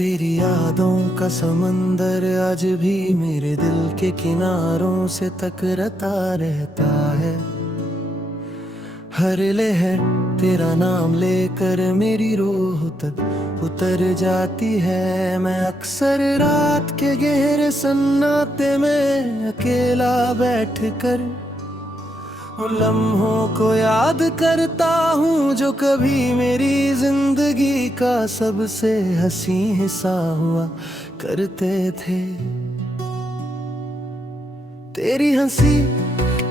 तेरी यादों का समंदर आज भी मेरे दिल के किनारों से टकराता रहता है। हर लहर तेरा नाम लेकर मेरी रूह तक उतर जाती है। मैं अक्सर रात के गहरे सन्नाटे में अकेला बैठकर उन लम्हों को याद करता हूँ जो कभी मेरी जिंदगी का सबसे हंसी हिस्सा हुआ करते थे। तेरी हंसी,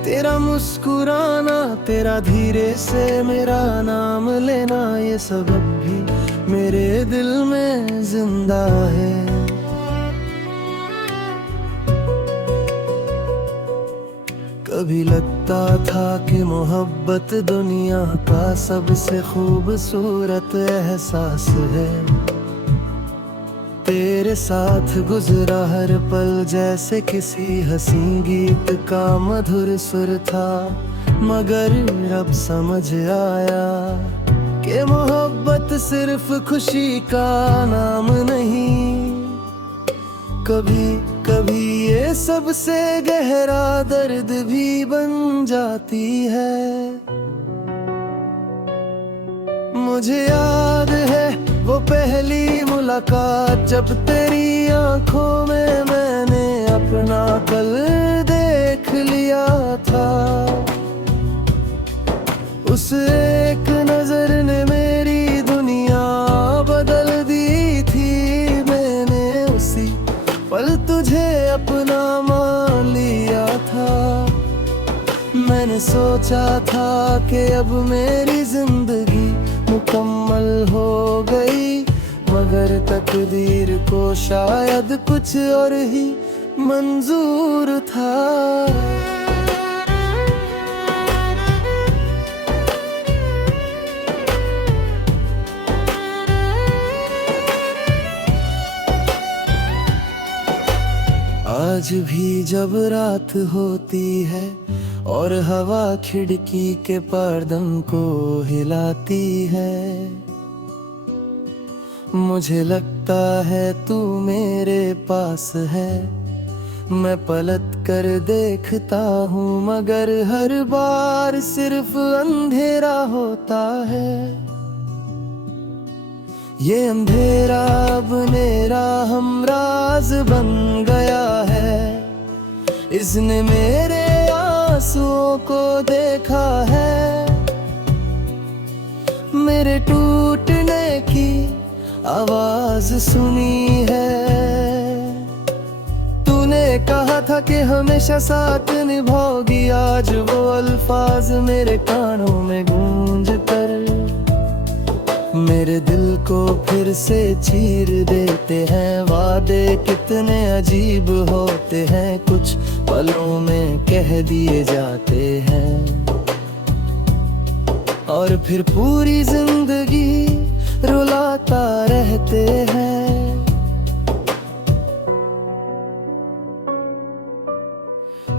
तेरा मुस्कुराना, तेरा धीरे से मेरा नाम लेना, ये सब अब भी मेरे दिल में जिंदा है। कभी लगता था कि मोहब्बत दुनिया का सबसे खूबसूरत एहसास है। तेरे साथ गुजरा हर पल जैसे किसी हंसी गीत का मधुर सुर था। मगर अब समझ आया कि मोहब्बत सिर्फ खुशी का नाम नहीं, कभी कभी ये सबसे गहरा दर्द भी बन जाती है। मुझे याद है वो पहली मुलाकात जब तेरी आंखों में मैंने अपना कल देख लिया था। उस एक नजर ने मेरी दुनिया बदल दी थी। मैंने उसी पल तुझे अपना मान लिया था। मैंने सोचा था कि अब मेरी जिंदगी मुकम्मल हो गई, मगर तकदीर को शायद कुछ और ही मंजूर था। आज भी जब रात होती है और हवा खिड़की के पर्दों को हिलाती है, मुझे लगता है तू मेरे पास है। मैं पलट कर देखता हूँ मगर हर बार सिर्फ अंधेरा होता है। ये अंधेरा अब मेरा हमराज बन गया है। इसने मेरे आंसुओं को देखा है, मेरे टूटने की आवाज सुनी है। तूने कहा था कि हमेशा साथ निभाओगी, आज वो अल्फाज मेरे कानों में गूंज कर मेरे दिल को फिर से चीर देते हैं। वादे कितने अजीब होते हैं, कुछ पलों में कह दिए जाते हैं और फिर पूरी जिंदगी रुलाता रहते हैं।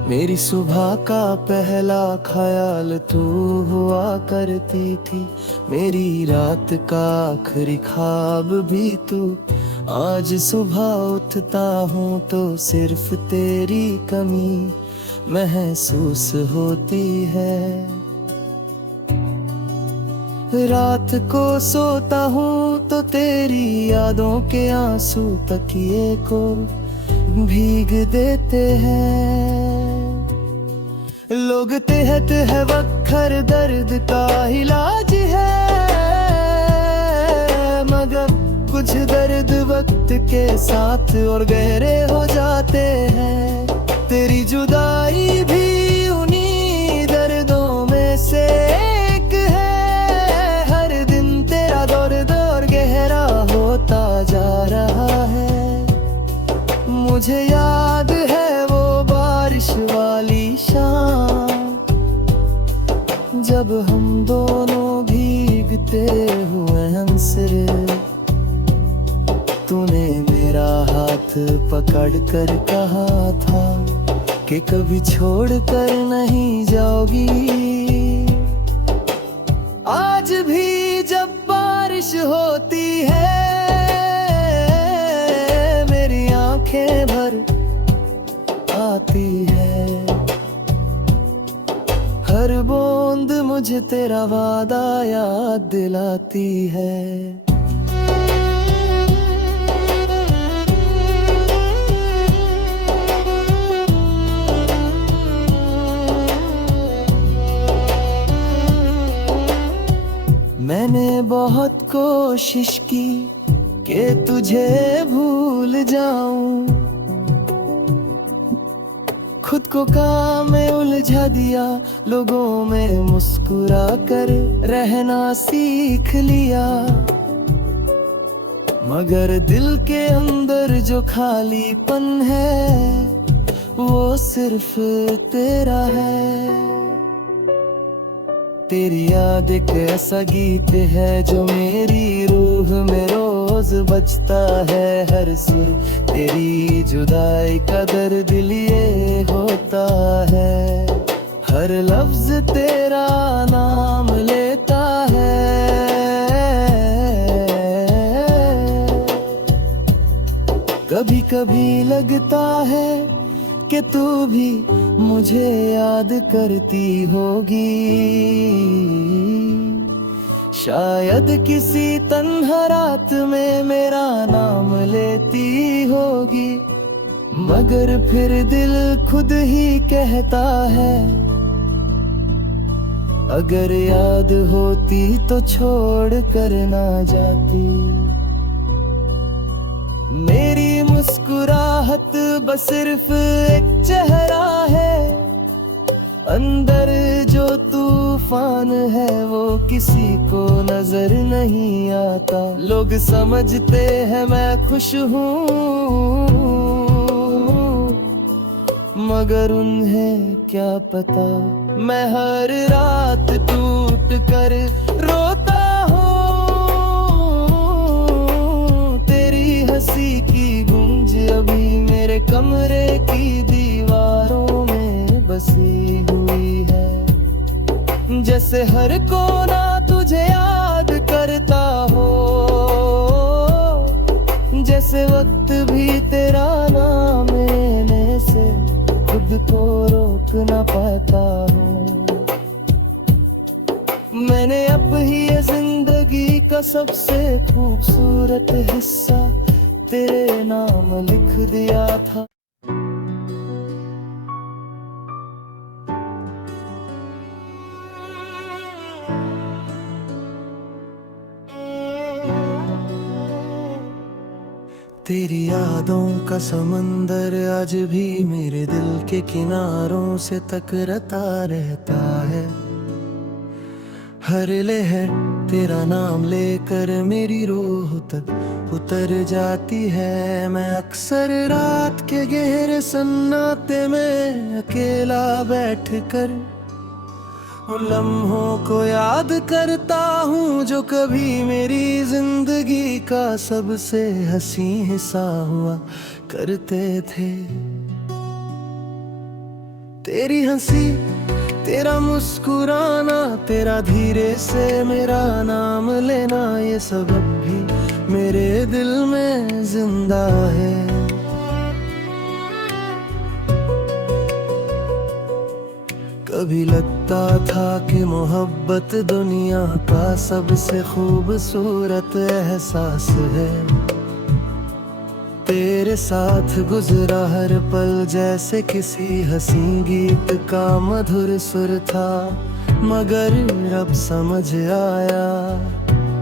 मेरी सुबह का पहला ख्याल तू हुआ करती थी, मेरी रात का आखिरी ख्वाब भी तू। आज सुबह उठता हूँ तो सिर्फ तेरी कमी महसूस होती है। रात को सोता हूँ तो तेरी यादों के आंसू तकिए को भीग देते हैं। लोग कहते हैं वक्त दर्द का इलाज है, मगर कुछ दर्द वक्त के साथ और गहरे हो जाते हैं। तेरी जुदाई भी उन्हीं दर्दों में से एक है। हर दिन तेरा दर्द और गहरा होता जा रहा है। मुझे याद है वो बारिश वाली शाम जब हम दोनों भीगते हुए हंस रहे। तूने मेरा हाथ पकड़ कर कहा था कि कभी छोड़ कर नहीं जाओगी। आज भी जब बारिश होती है मुझे तेरा वादा याद दिलाती है। मैंने बहुत कोशिश की कि तुझे भूल जाऊं, खुद को काम में उलझा दिया, लोगों में मुस्कुरा कर रहना सीख लिया, मगर दिल के अंदर जो खालीपन है वो सिर्फ तेरा है। तेरी याद एक ऐसा गीत है जो मेरी रूह में रोज बजता है, हर सुर तेरी जुदाई का दर्द लिए होता है, हर लफ्ज तेरा नाम लेता है। कभी कभी लगता है कि तू भी मुझे याद करती होगी, शायद किसी तन्हा रात में मेरा नाम लेती होगी, मगर फिर दिल खुद ही कहता है अगर याद होती तो छोड़ कर ना जाती। मेरी मुस्कुराहट बस सिर्फ एक चेहरा है, अंदर जो तूफान है वो किसी को नजर नहीं आता। लोग समझते हैं मैं खुश हूँ, मगर उन्हें क्या पता मैं हर रात टूट कर रोता हंसी की गूंज अभी मेरे कमरे की दीवारों में बसी हुई है, जैसे हर कोना तुझे याद करता हो, जैसे वक्त भी तेरा नाम लेने से खुद को रोक न पाता हूँ। मैंने अब ही ये जिंदगी का सबसे खूबसूरत हिस्सा तेरे नाम लिख दिया था। तेरी यादों का समंदर आज भी मेरे दिल के किनारों से टकराता रहता है, हर लहर तेरा नाम लेकर मेरी रूह तक उतर जाती है। मैं अक्सर रात के गहरे सन्नाटे में अकेला बैठकर उन लम्हों को याद करता हूँ जो कभी मेरी जिंदगी का सबसे हंसी हिस्सा हुआ करते थे। तेरी हंसी, तेरा मुस्कुराना, तेरा धीरे से मेरा नाम लेना, ये सब अब भी मेरे दिल में जिंदा है। कभी लगता था कि मोहब्बत दुनिया का सबसे खूबसूरत एहसास है, तेरे साथ गुजरा हर पल जैसे किसी हंसी गीत का मधुर सुर था, मगर अब समझ आया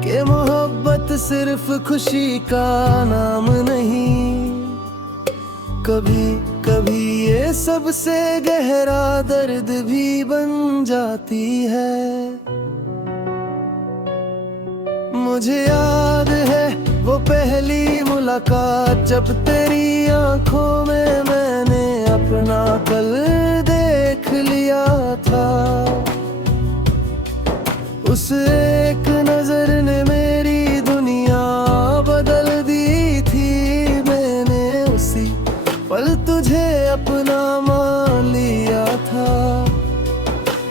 कि मोहब्बत सिर्फ खुशी का नाम नहीं, कभी कभी ये सबसे गहरा दर्द भी बन जाती है। मुझे याद है वो पहली मुलाकात जब तेरी आंखों में मैंने अपना कल देख लिया था, उस एक नजर ने मेरी दुनिया बदल दी थी। मैंने उसी पल तुझे अपना मान लिया था,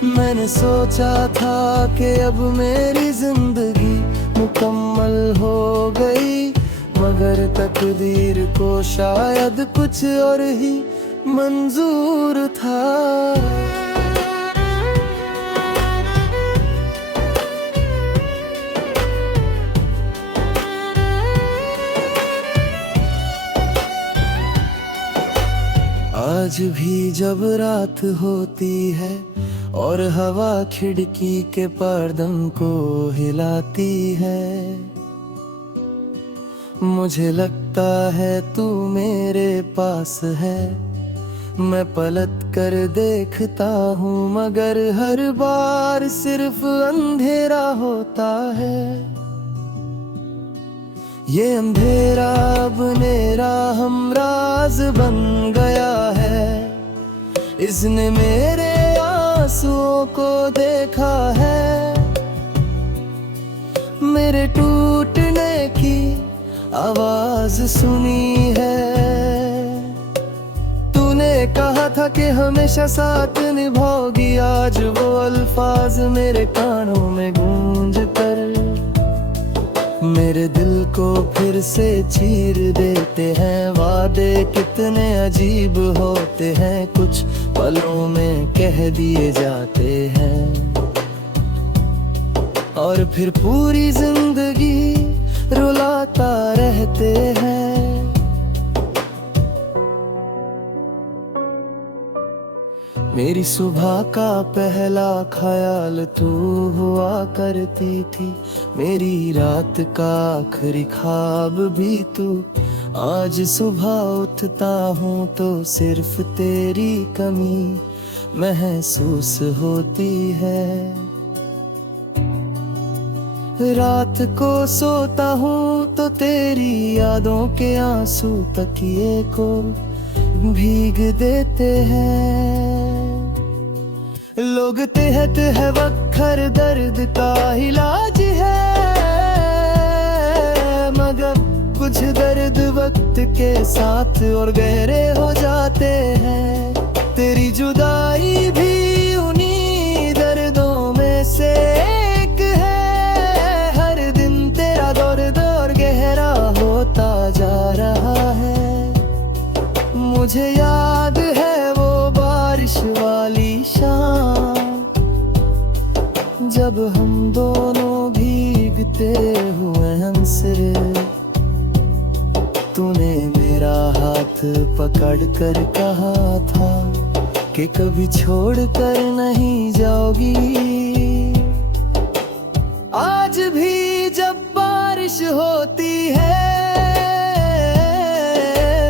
मैंने सोचा था कि अब मेरी जिंदगी मुकम्मल हो गई, मगर तकदीर को शायद कुछ और ही मंजूर था। आज भी जब रात होती है और हवा खिड़की के पर्दों को हिलाती है, मुझे लगता है तू मेरे पास है। मैं पलट कर देखता हूँ मगर हर बार सिर्फ अंधेरा होता है। ये अंधेरा अब मेरा हमराज बन गया है। इसने मेरे आंसुओं को देखा है, मेरे टूटने की आवाज सुनी है। तूने कहा था कि हमेशा साथ निभाओगी, आज वो अल्फाज मेरे कानों में गूंज कर मेरे दिल को फिर से चीर देते हैं। वादे कितने अजीब होते हैं, कुछ पलों में कह दिए जाते हैं और फिर पूरी जिंदगी रुलाता रहते हैं। मेरी सुबह का पहला ख्याल तू हुआ करती थी, मेरी रात का आखिरी ख्वाब भी तू। आज सुबह उठता हूँ तो सिर्फ तेरी कमी महसूस होती है। रात को सोता हूँ तो तेरी यादों के आंसू तकिए को भीग देते हैं। लोग कहते हैं वक्त दर्द का इलाज है, मगर कुछ दर्द वक्त के साथ और गहरे हो जाते हैं। तेरी जुदाई भी उन्हीं दर्दों में से एक है। हर दिन तेरा दर्द और गहरा होता जा रहा है। मुझे याद है वो बारिश वाली शाम, जब हम दोनों भीगते हुए हंस रहे। तूने मेरा हाथ पकड़ कर कहा था कि कभी छोड़ कर नहीं जाओगी। आज भी जब बारिश होती है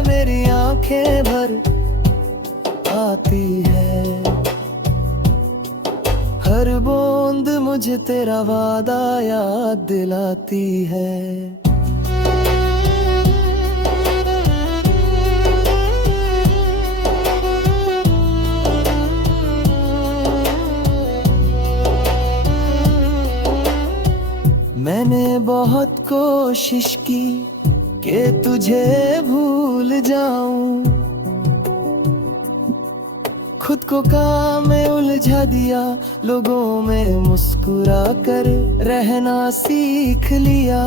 मेरी आंखें भर आती है। हर बूंद मुझे तेरा वादा याद दिलाती है। मैंने बहुत कोशिश की कि तुझे भूल जाऊं, खुद को काम में उलझा दिया, लोगों में मुस्कुरा कर रहना सीख लिया।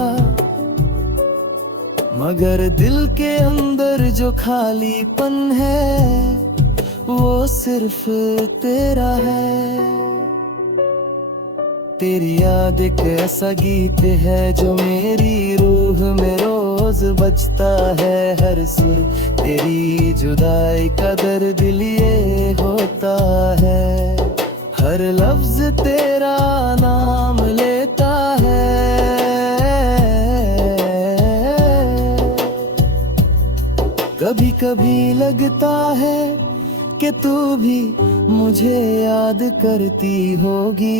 मगर दिल के अंदर जो खालीपन है वो सिर्फ तेरा है। तेरी याद एक ऐसा गीत है जो मेरी रूह में रोज बजता है। हर सुर तेरी जुदाई का दर्द लिए होता है। हर लफ्ज तेरा नाम लेता है। कभी कभी लगता है कि तू भी मुझे याद करती होगी।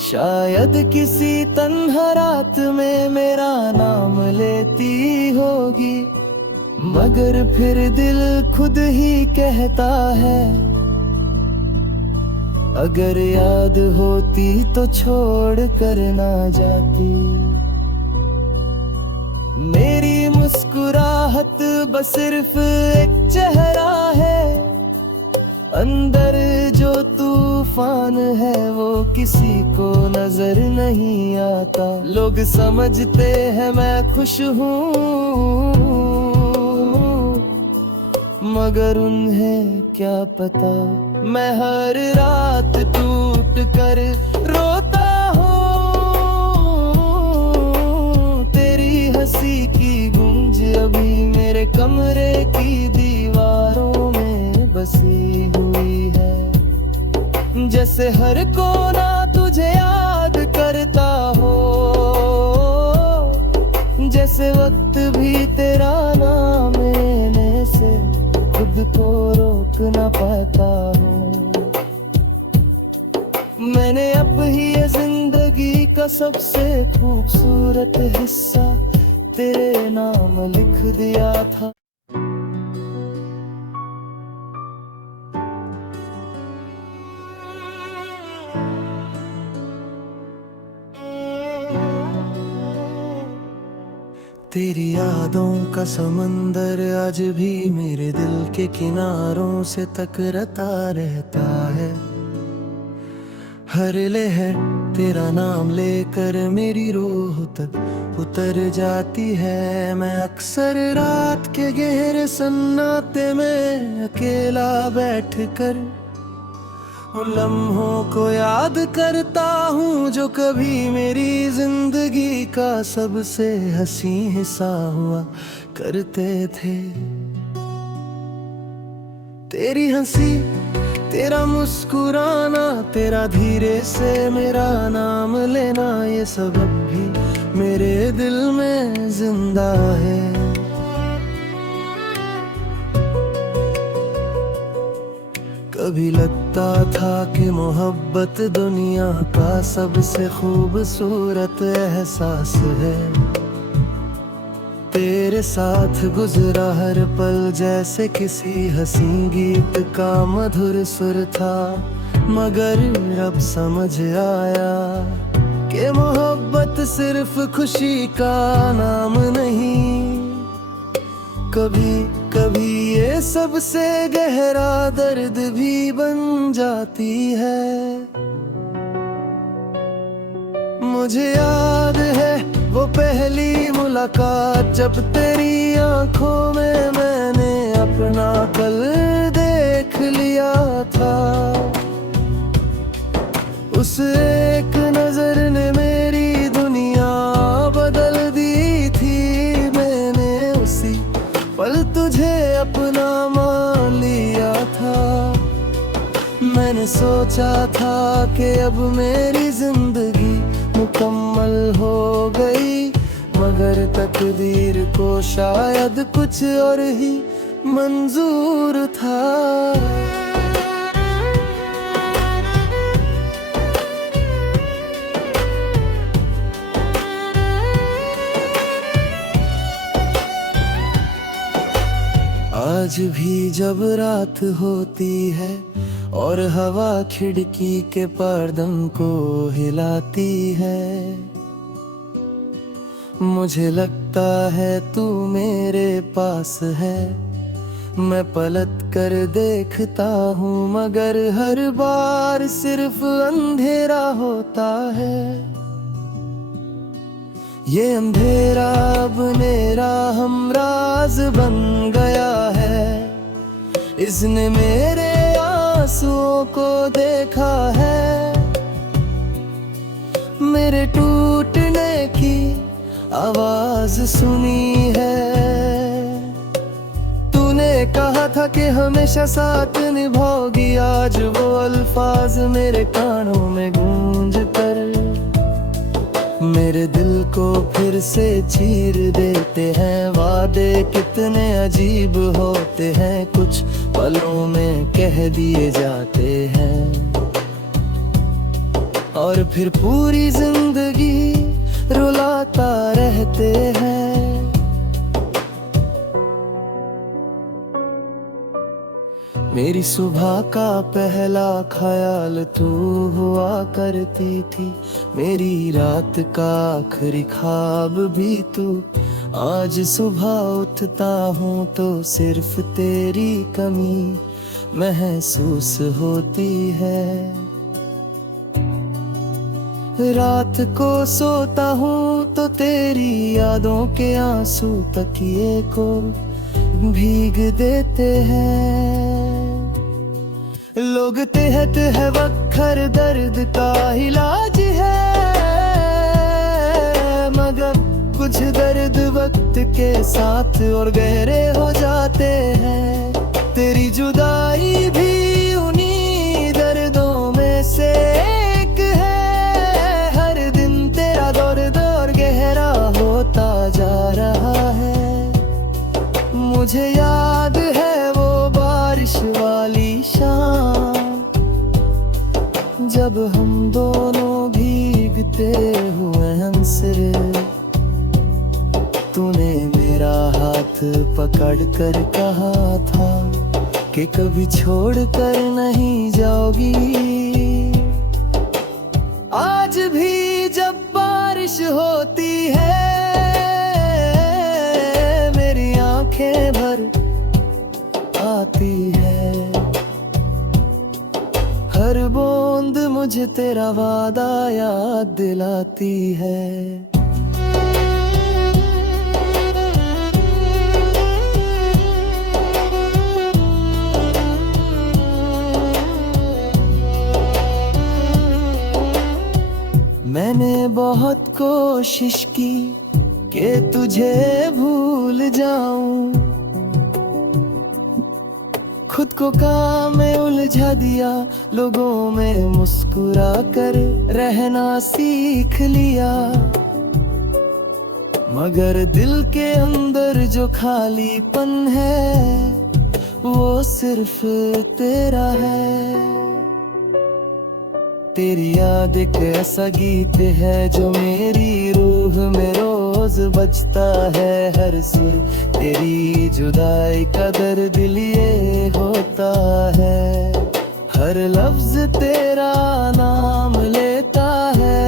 शायद किसी तन्हा रात में मेरा नाम लेती होगी, मगर फिर दिल खुद ही कहता है अगर याद होती तो छोड़ कर ना जाती। मेरी मुस्कुराहट बस सिर्फ एक चेहरा है, अंदर जो तूफान है वो किसी को नजर नहीं आता। लोग समझते हैं मैं खुश हूँ, मगर उन्हें क्या पता मैं हर रात टूट कर रोता हूँ। तेरी हंसी की गूंज अभी मेरे कमरे की दीवारों में बसी हुई है। जैसे हर कोना तुझे याद करता हो, जैसे वक्त भी तेरा नाम लेने से खुद को रोक न पाता हूँ। मैंने अब ही ये जिंदगी का सबसे खूबसूरत हिस्सा तेरे नाम लिख दिया था। तेरी यादों का समंदर आज भी मेरे दिल के किनारों से टकराता रहता है। हर लहर तेरा नाम लेकर मेरी रूह तक उतर जाती है। मैं अक्सर रात के गहरे सन्नाटे में अकेला बैठकर उन लम्हों को याद करता हूँ जो कभी मेरी जिंदगी का सबसे हंसी हिस्सा हुआ करते थे। तेरी हंसी, तेरा मुस्कुराना, तेरा धीरे से मेरा नाम लेना, ये सब अब भी मेरे दिल में जिंदा है। कभी लगता था कि मोहब्बत दुनिया का सबसे खूबसूरत एहसास है। तेरे साथ गुजरा हर पल जैसे किसी हंसी गीत का मधुर सुर था। मगर अब समझ आया कि मोहब्बत सिर्फ खुशी का नाम नहीं, कभी कभी ये सबसे गहरा दर्द भी बन जाती है। मुझे याद है वो पहली मुलाकात जब तेरी आंखों में मैंने अपना कल देख लिया था। उस एक नजर ने मेरी दुनिया बदल दी थी। मैंने उसी पल तुझे अपना मान लिया था। मैंने सोचा था कि अब मेरी जिंदगी मुकम्मल हो गई, मगर तकदीर को शायद कुछ और ही मंजूर था। आज भी जब रात होती है और हवा खिड़की के पर्दों को हिलाती है, मुझे लगता है तू मेरे पास है। मैं पलट कर देखता हूँ मगर हर बार सिर्फ अंधेरा होता है। ये अंधेरा अब मेरा हमराज बन गया है। इसने मेरे आंसुओं को देखा है, मेरे टूटने की आवाज सुनी है। तूने कहा था कि हमेशा साथ निभाओगी, आज वो अल्फाज मेरे कानों में गूंज कर मेरे दिल को फिर से चीर देते हैं। वादे कितने अजीब होते हैं, कुछ पलों में कह दिए जाते हैं और फिर पूरी जिंदगी रुलाता रहते हैं। मेरी सुबह का पहला ख्याल तू हुआ करती थी, मेरी रात का आखिरी ख्वाब भी तू। आज सुबह उठता हूँ तो सिर्फ तेरी कमी महसूस होती है। रात को सोता हूँ तो तेरी यादों के आंसू तकिए को भीग देते हैं। लोग कहते हैं वक्त हर दर्द का इलाज है, मगर कुछ दर्द वक्त के साथ और गहरे हो जुदाई भी उन्हीं दर्दों में से एक है। हर दिन तेरा दर्द और गहरा होता जा रहा है। मुझे याद है वो बारिश वाली शाम, जब हम दोनों भीगते हुए हंस रहे। तूने मेरा हाथ पकड़ कर कहा था कि कभी छोड़ कर नहीं जाओगी। आज भी जब बारिश होती है मेरी आंखें भर आती है। हर बूंद मुझे तेरा वादा याद दिलाती है। मैंने बहुत कोशिश की कि तुझे भूल जाऊं, खुद को काम में उलझा दिया, लोगों में मुस्कुरा कर रहना सीख लिया। मगर दिल के अंदर जो खालीपन है वो सिर्फ तेरा है। तेरी याद एक ऐसा गीत है जो मेरी रूह में रोज बजता है। हर सुर तेरी जुदाई का दर्द लिए होता है। हर लफ्ज तेरा नाम लेता है।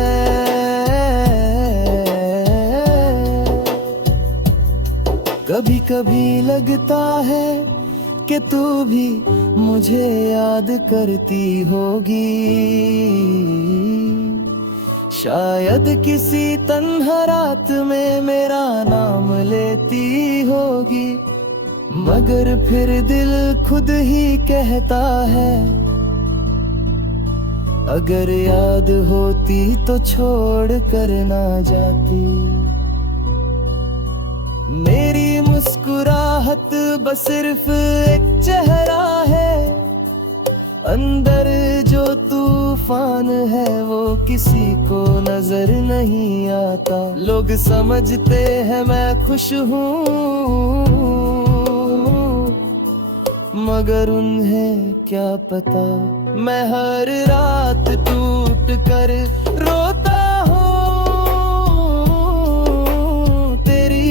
कभी कभी लगता है कि तू भी मुझे याद करती होगी। शायद किसी तन्हा रात में मेरा नाम लेती होगी। मगर फिर दिल खुद ही कहता है, अगर याद होती तो छोड़ कर ना जाती। मेरी मुस्कुराहट बस सिर्फ एक चेहरा है, अंदर जो तूफान है वो किसी को नजर नहीं आता। लोग समझते हैं मैं खुश हूँ, मगर उन्हें क्या पता मैं हर रात टूट कर रोता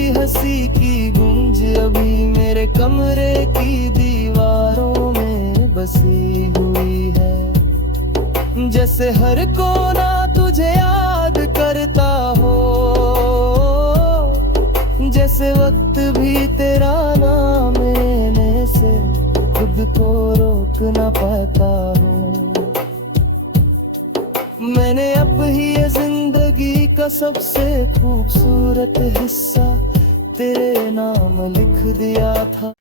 हंसी की गूंज अभी मेरे कमरे की दीवारों में बसी हुई है। जैसे हर कोना तुझे याद करता हो, जैसे वक्त भी तेरा नाम लेने से खुद को रोक न पाता हो। मैंने अब ही ये जिंदगी का सबसे खूबसूरत हिस्सा तेरे नाम लिख दिया था।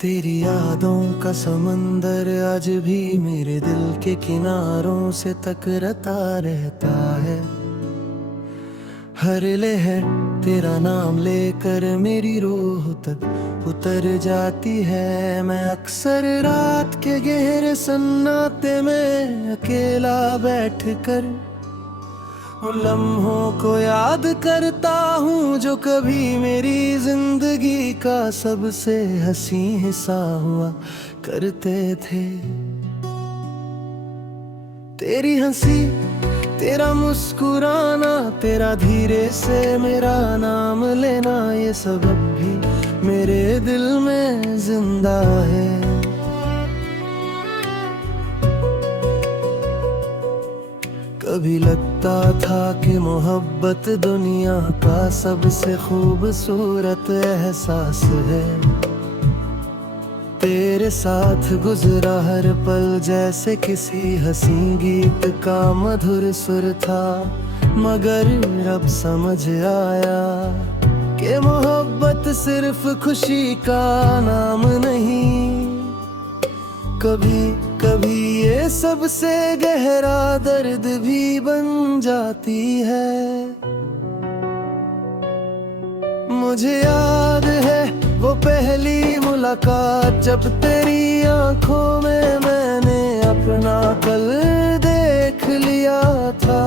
तेरी यादों का समंदर आज भी मेरे दिल के किनारों से टकराता रहता है। हर लहर तेरा नाम लेकर मेरी रूह तक उतर जाती है। मैं अक्सर रात के गहरे सन्नाटे में अकेला बैठकर उन लम्हों को याद करता हूँ जो कभी मेरी जिंदगी का सबसे हंसी हिस्सा हुआ करते थे। तेरी हंसी, तेरा मुस्कुराना, तेरा धीरे से मेरा नाम लेना, ये सब अब भी मेरे दिल में जिंदा है। कभी लगता था कि मोहब्बत दुनिया का सबसे खूबसूरत एहसास है। तेरे साथ गुजरा हर पल जैसे किसी हंसी गीत का मधुर सुर था। मगर अब समझ आया कि मोहब्बत सिर्फ खुशी का नाम नहीं। कभी कभी ये सबसे गहरा दर्द भी बन जाती है। मुझे याद है वो पहली मुलाकात, जब तेरी आंखों में मैंने अपना कल देख लिया था।